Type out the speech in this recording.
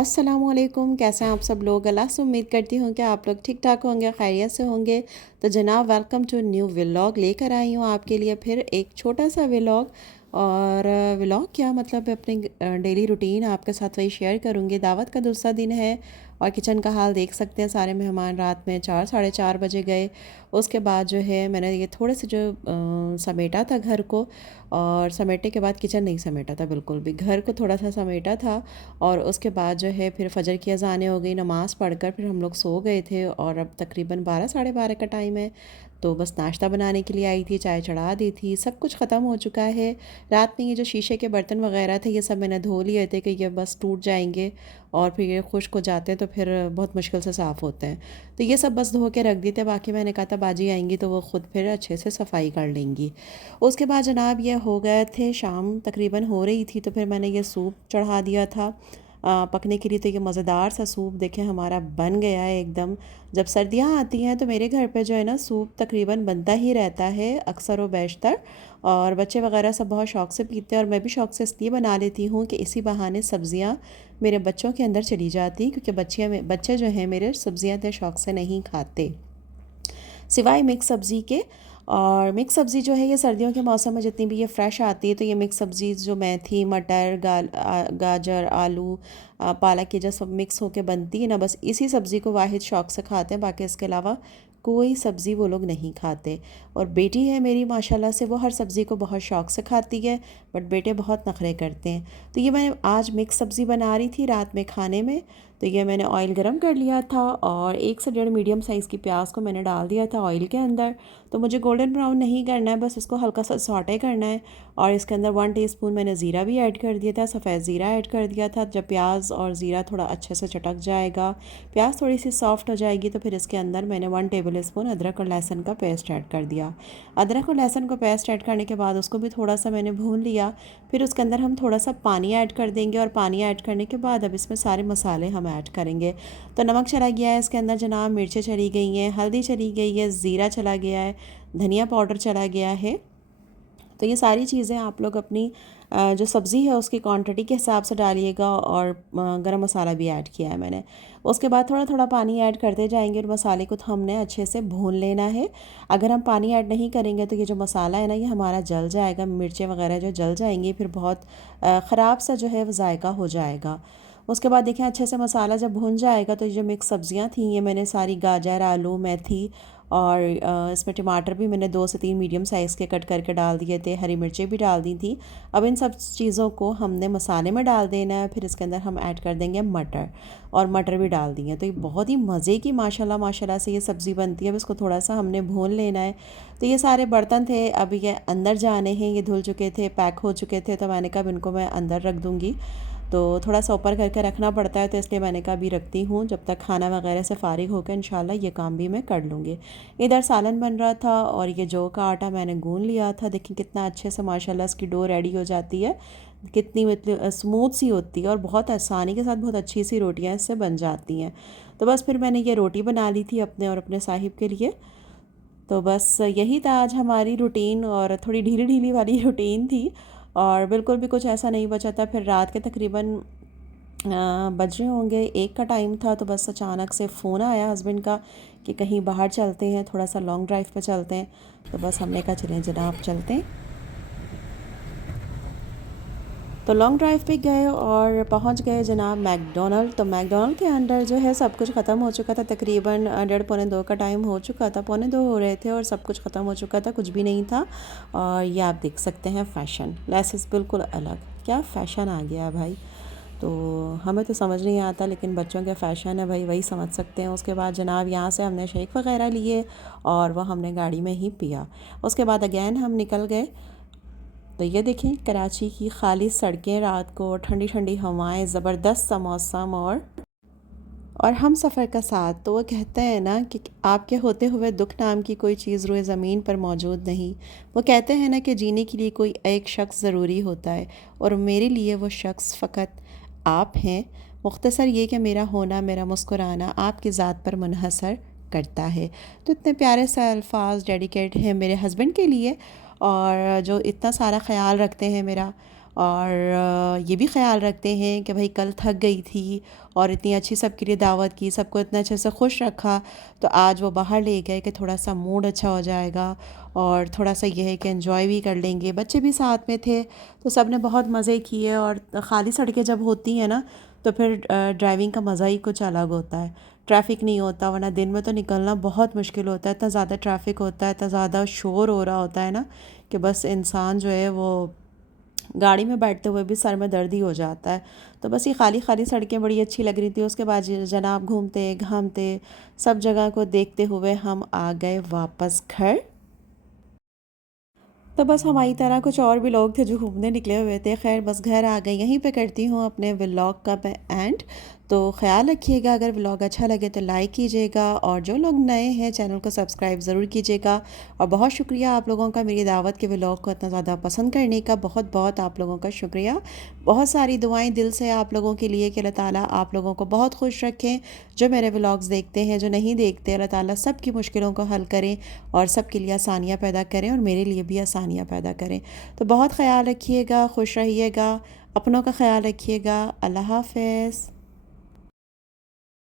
अस्सलामुअलैकुम, कैसे हैं आप सब लोग। अल्लाह से उम्मीद करती हूँ कि आप लोग ठीक ठाक होंगे, खैरियत से होंगे। तो जनाब, वेलकम टू न्यू व्लॉग लेकर आई हूँ आपके लिए फिर एक छोटा सा व्लॉग। और व्लॉग क्या मतलब, अपनी डेली रूटीन आपके साथ वही शेयर करूँगी। दावत का दूसरा दिन है और किचन का हाल देख सकते हैं। सारे मेहमान रात में 4 साढ़े 4 बजे गए। उसके बाद जो है मैंने ये थोड़े से जो समेटा था घर को, और समेटने के बाद किचन नहीं समेटा था बिल्कुल भी, घर को थोड़ा सा समेटा था। और उसके बाद जो है फिर फजर की अज़ानें हो गई, नमाज़ पढ़कर फिर हम लोग सो गए थे। और अब तकरीबन 12 साढ़े 12 का टाइम है। तो बस नाश्ता बनाने के लिए आई थी, चाय चढ़ा दी थी, सब कुछ ख़त्म हो चुका है। रात में ये जो शीशे के बर्तन वगैरह थे ये सब मैंने धो लिए थे कि ये बस टूट जाएंगे और फिर ये खुश्क हो जाते हैं तो फिर बहुत मुश्किल से साफ़ होते हैं। तो ये सब बस धो के रख दी थे। बाकी मैंने कहा था बाजी आएंगी तो वो ख़ुद फिर अच्छे से सफाई कर लेंगी। उसके बाद जनाब ये हो गए थे, शाम तकरीबन हो रही थी तो फिर मैंने ये सूप चढ़ा दिया था पकने के लिए। तो ये मज़ेदार सा सूप देखें हमारा बन गया है एकदम। जब सर्दियाँ आती हैं तो मेरे घर पे जो है ना सूप तकरीबन बनता ही रहता है अक्सर व बेशतर। और बच्चे वगैरह सब बहुत शौक़ से पीते हैं और मैं भी शौक़ से इसलिए बना लेती हूँ कि इसी बहाने सब्ज़ियाँ मेरे बच्चों के अंदर चली जाती हैं, क्योंकि बच्चे जो हैं मेरे सब्ज़ियाँ इतने शौक़ से नहीं खाते सिवाय मिक्स सब्ज़ी के। और मिक्स सब्ज़ी जो है ये सर्दियों के मौसम में जितनी भी ये फ़्रेश आती है, तो ये मिक्स सब्ज़ी जो मेथी मटर गाजर आलू पालक ये जो सब मिक्स होके बनती है ना, बस इसी सब्ज़ी को वाहिद शौक़ से खाते हैं। बाकी इसके अलावा कोई सब्ज़ी वो लोग नहीं खाते। और बेटी है मेरी माशाल्लाह से, वो हर सब्ज़ी को बहुत शौक़ से खाती है, बट बेटे बहुत नखरे करते हैं। तो ये मैं आज मिक्स सब्ज़ी बना रही थी रात में खाने में। तो ये मैंने ऑयल गरम कर लिया था और 1 से 1.5 मीडियम साइज़ की प्याज को मैंने डाल दिया था ऑयल के अंदर। तो मुझे गोल्डन ब्राउन नहीं करना है, बस इसको हल्का सा सौटे करना है। और इसके अंदर 1 टीस्पून मैंने ज़ीरा भी ऐड कर दिया था, सफ़ेद ज़ीरा ऐड कर दिया था। जब प्याज और ज़ीरा थोड़ा अच्छे से चटक जाएगा, प्याज थोड़ी सी सॉफ्ट हो जाएगी, तो फिर इसके अंदर मैंने 1 टेबल स्पून अदरक और लहसुन का पेस्ट ऐड कर दिया। अदरक और लहसुन को पेस्ट ऐड करने के बाद उसको भी थोड़ा सा मैंने भून लिया। फिर उसके अंदर हम थोड़ा सा पानी ऐड कर देंगे और पानी ऐड करने के बाद अब इसमें सारे मसाले हम ऐड करेंगे। तो नमक चला गया है इसके अंदर जनाब, मिर्चें चली गई हैं, हल्दी चली गई है, ज़ीरा चला गया है, धनिया पाउडर चला गया है। तो ये सारी चीज़ें आप लोग अपनी जो सब्ज़ी है उसकी क्वांटिटी के हिसाब से डालिएगा। और गरम मसाला भी ऐड किया है मैंने। उसके बाद थोड़ा थोड़ा पानी ऐड करते जाएंगे और मसाले को तो हमने अच्छे से भून लेना है। अगर हम पानी ऐड नहीं करेंगे तो ये जो मसाला है ना ये हमारा जल जाएगा, मिर्चें वगैरह जो जल जाएंगी, फिर बहुत ख़राब सा जो है वो जायका हो जाएगा। उसके बाद देखें अच्छे से मसाला जब भुन जाएगा तो ये जो मिक्स सब्ज़ियाँ थी ये मैंने सारी गाजर आलू मेथी और इसमें टमाटर भी मैंने 2 से 3 मीडियम साइज़ के कट करके डाल दिए थे, हरी मिर्चें भी डाल दी थी। अब इन सब चीज़ों को हमने मसाले में डाल देना है। फिर इसके अंदर हम ऐड कर देंगे मटर, और मटर भी डाल दिए। तो ये बहुत ही मज़े की माशाल्लाह माशाल्लाह से ये सब्ज़ी बनती है। अब इसको थोड़ा सा हमने भून लेना है। तो ये सारे बर्तन थे अब ये अंदर जाने हैं, ये धुल चुके थे पैक हो चुके थे, तो मैंने कहा इनको मैं अंदर रख दूँगी। तो थोड़ा सा ऊपर करके रखना पड़ता है, तो इसलिए मैंने कहा अभी रखती हूँ, जब तक खाना वगैरह से फ़ारिग होकर इंशाल्लाह ये काम भी मैं कर लूँगी। इधर सालन बन रहा था और ये जौ का आटा मैंने गूँध लिया था। देखिए कितना अच्छे से माशाल्लाह इसकी डो रेडी हो जाती है, कितनी मतलब स्मूथ सी होती है और बहुत आसानी के साथ बहुत अच्छी सी रोटियाँ इससे बन जाती हैं। तो बस फिर मैंने ये रोटी बना ली थी अपने और अपने साहिब के लिए। तो बस यही था आज हमारी रूटीन, और थोड़ी ढीली ढीली वाली रूटीन थी। और बिल्कुल भी कुछ ऐसा नहीं बचा था। फिर रात के तकरीबन बज रहे होंगे 1 का टाइम था, तो बस अचानक से फ़ोन आया हस्बैंड का कि कहीं बाहर चलते हैं, थोड़ा सा लॉन्ग ड्राइव पे चलते हैं। तो बस हमने कहा चलें जनाब चलते हैं। तो लॉन्ग ड्राइव पे गए और पहुंच गए जनाब मैकडोनल्ड। तो मैकडोनल्ड के अंदर जो है सब कुछ ख़त्म हो चुका था, तकरीबन 1:30 पौने 2 का टाइम हो चुका था, पौने 2 हो रहे थे और सब कुछ ख़त्म हो चुका था, कुछ भी नहीं था। और ये आप देख सकते हैं फ़ैशन लेसेस बिल्कुल अलग, क्या फ़ैशन आ गया है भाई। तो हमें तो समझ नहीं आता, लेकिन बच्चों के फ़ैशन है भाई, वही समझ सकते हैं। उसके बाद जनाब यहाँ से हमने शेक वगैरह लिए और वह हमने गाड़ी में ही पिया। उसके बाद अगेन हम निकल गए। तो ये देखें कराची की खाली सड़कें, रात को ठंडी ठंडी हवाएं, ज़बरदस्त सा मौसम और हम सफ़र का साथ। तो वो कहते हैं ना कि आपके होते हुए दुख नाम की कोई चीज़ रोए ज़मीन पर मौजूद नहीं। वो कहते हैं ना कि जीने के लिए कोई एक शख्स ज़रूरी होता है, और मेरे लिए वो शख्स फ़कत आप हैं। मुख्तसर ये कि मेरा होना, मेरा मुस्कुराना आपकी ज़ात पर मुनहसर करता है। तो इतने प्यारे से अल्फाज डेडिकेट हैं मेरे हस्बैंड के लिए, और जो इतना सारा ख्याल रखते हैं मेरा। और ये भी ख्याल रखते हैं कि भाई कल थक गई थी और इतनी अच्छी सबके लिए दावत की, सबको इतना अच्छे से खुश रखा, तो आज वो बाहर ले गए कि थोड़ा सा मूड अच्छा हो जाएगा और थोड़ा सा ये है कि एंजॉय भी कर लेंगे। बच्चे भी साथ में थे तो सब ने बहुत मज़े किए। और ख़ाली सड़कें जब होती हैं ना तो फिर ड्राइविंग का मज़ा ही कुछ अलग होता है। ट्रैफिक नहीं होता, वरना दिन में तो निकलना बहुत मुश्किल होता है, इतना ज़्यादा ट्रैफिक होता है, इतना ज़्यादा शोर हो रहा होता है ना कि बस इंसान जो है वो गाड़ी में बैठते हुए भी सर में दर्द ही हो जाता है। तो बस ये खाली खाली सड़कें बड़ी अच्छी लग रही थी। उसके बाद जनाब घूमते घामते सब जगह को देखते हुए हम आ गए वापस घर। तो बस हमारी तरह कुछ और भी लोग थे जो घूमने निकले हुए थे। खैर बस घर आ गए। यहीं पे करती हूँ अपने व्लॉग का मैं एंड। तो ख़्याल रखिएगा, अगर व्लॉग अच्छा लगे तो लाइक कीजिएगा और जो लोग नए हैं चैनल को सब्सक्राइब ज़रूर कीजिएगा। और बहुत शुक्रिया आप लोगों का मेरी दावत के व्लॉग को इतना ज़्यादा पसंद करने का, बहुत बहुत आप लोगों का शुक्रिया। बहुत सारी दुआएं दिल से आप लोगों के लिए कि अल्लाह ताला आप लोगों को बहुत खुश रखें। जो मेरे व्लॉग्स देखते हैं, जो नहीं देखते, अल्लाह ताला सब की मुश्किलों को हल करें और सबके लिए आसानियाँ पैदा करें और मेरे लिए भी आसानियाँ पैदा करें। तो बहुत ख़्याल रखिएगा, खुश रहिएगा, अपनों का ख़्याल रखिएगा। अल्लाह हाफ़िज़।